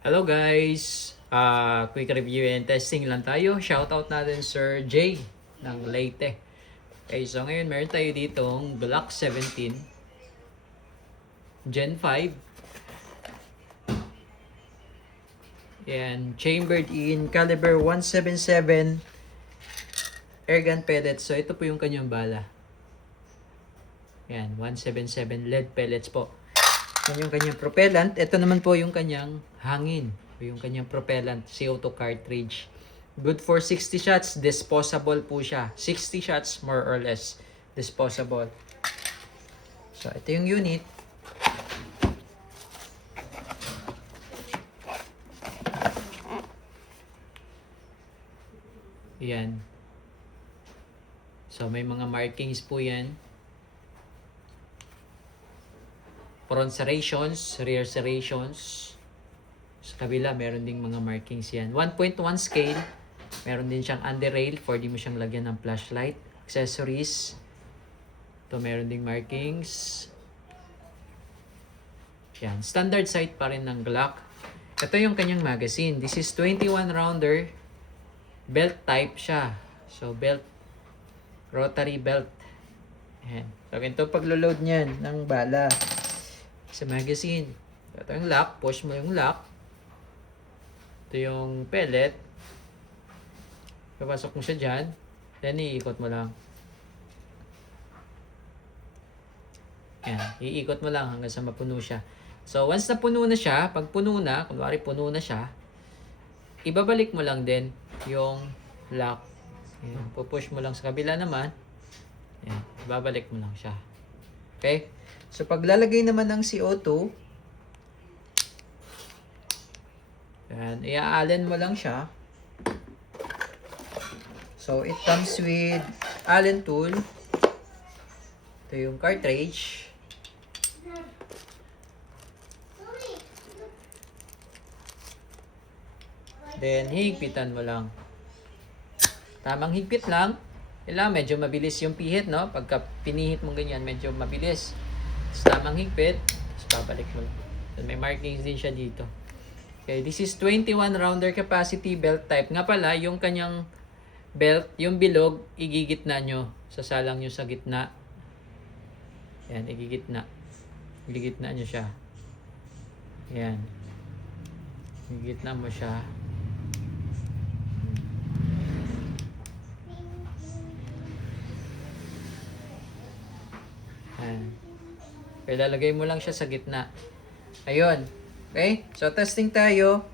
Hello guys! Quick review and testing lang tayo. Shoutout natin Sir Jay ng Leyte. Okay, so ngayon meron tayo ditong Glock 17 Gen 5. Yan, chambered in caliber 177 airgun pellets. So ito po yung kanyang bala. Yan, 177 lead pellets po. Yan yung kanyang propellant. Ito naman po yung kanyang hangin. Yung kanyang propellant, CO2 cartridge. Good for 60 shots. Disposable po siya. 60 shots more or less. Disposable. So, ito yung unit. Yan. So, may mga markings po yan. Front serrations, rear serrations. Sa kabila, meron ding mga markings yan. 1.1 scale. Meron din siyang underrail for di mo siyang lagyan ng flashlight. Accessories. Ito, meron ding markings. Yan. Standard sight pa rin ng Glock. Ito yung kanyang magazine. This is 21 rounder. Belt type siya. So, belt. Rotary belt. Yan. So, ganito paglo-load niyan ng bala sa magazine. Ito yung lock. Push mo yung lock. Ito yung pellet. Papasok mo siya dyan. Then, iikot mo lang. Yan. Iikot mo lang hanggang sa mapuno siya. So, once na puno na siya, pag puno na, kunwari puno na siya, ibabalik mo lang din yung lock. Yan. Pupush mo lang sa kabila naman. Yan. Ibabalik mo lang siya. Okay? So, paglalagay naman ng CO2, yan, i-allen mo lang siya. So, it comes with Allen tool. Ito yung cartridge. Then, higpitan mo lang. Tamang higpit lang. Kailangan medyo mabilis yung pihit, no? Pagka pinihit mo ganyan, medyo mabilis. Tamang higpit, tapos babalik mo. So, may markings din siya dito. Okay, this is 21 rounder capacity belt type. Nga pala, yung kanyang belt, yung bilog, igigitna nyo. Sasalang nyo sa gitna. Yan, igigitna. Igigitna nyo siya. Yan. Igigitna mo siya. Yan. Kaya lalagay mo lang siya sa gitna. Ayun. Okay? So, testing tayo.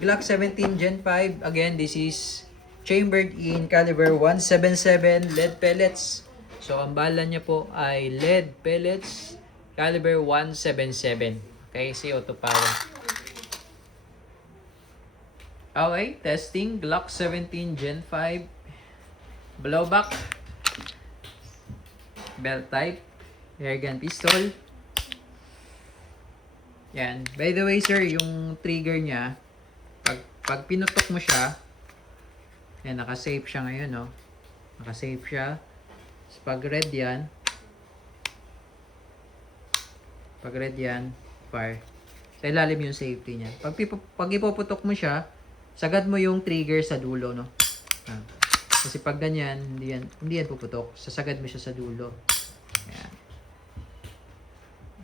Glock 17 Gen 5. Again, this is chambered in caliber 177 lead pellets. So, ang bala niya po ay lead pellets caliber 177. Okay? CO2 power. Okay. Testing. Glock 17 Gen 5. Blowback. Belt type. Airgun pistol. Yan. By the way, sir, yung trigger niya, pag pinutok mo siya, yan, naka-safe siya ngayon, no? Naka-safe siya. So, pag red yan, fire. Sa ilalim yung safety niya. Pag ipuputok mo siya, sagad mo yung trigger sa dulo, no? Kasi pag ganyan, hindi yan puputok. Sasagad mo siya sa dulo. Yan.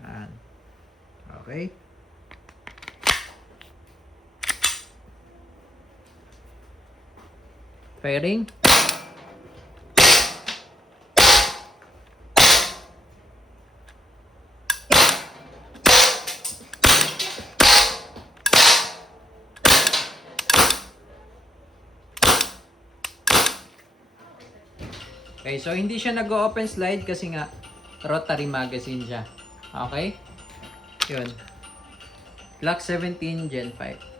Yan. Okay. Firing. Okay, so hindi siya nag-open slide kasi nga rotary magazine siya. Okay? Yun. Glock 17 Gen 5.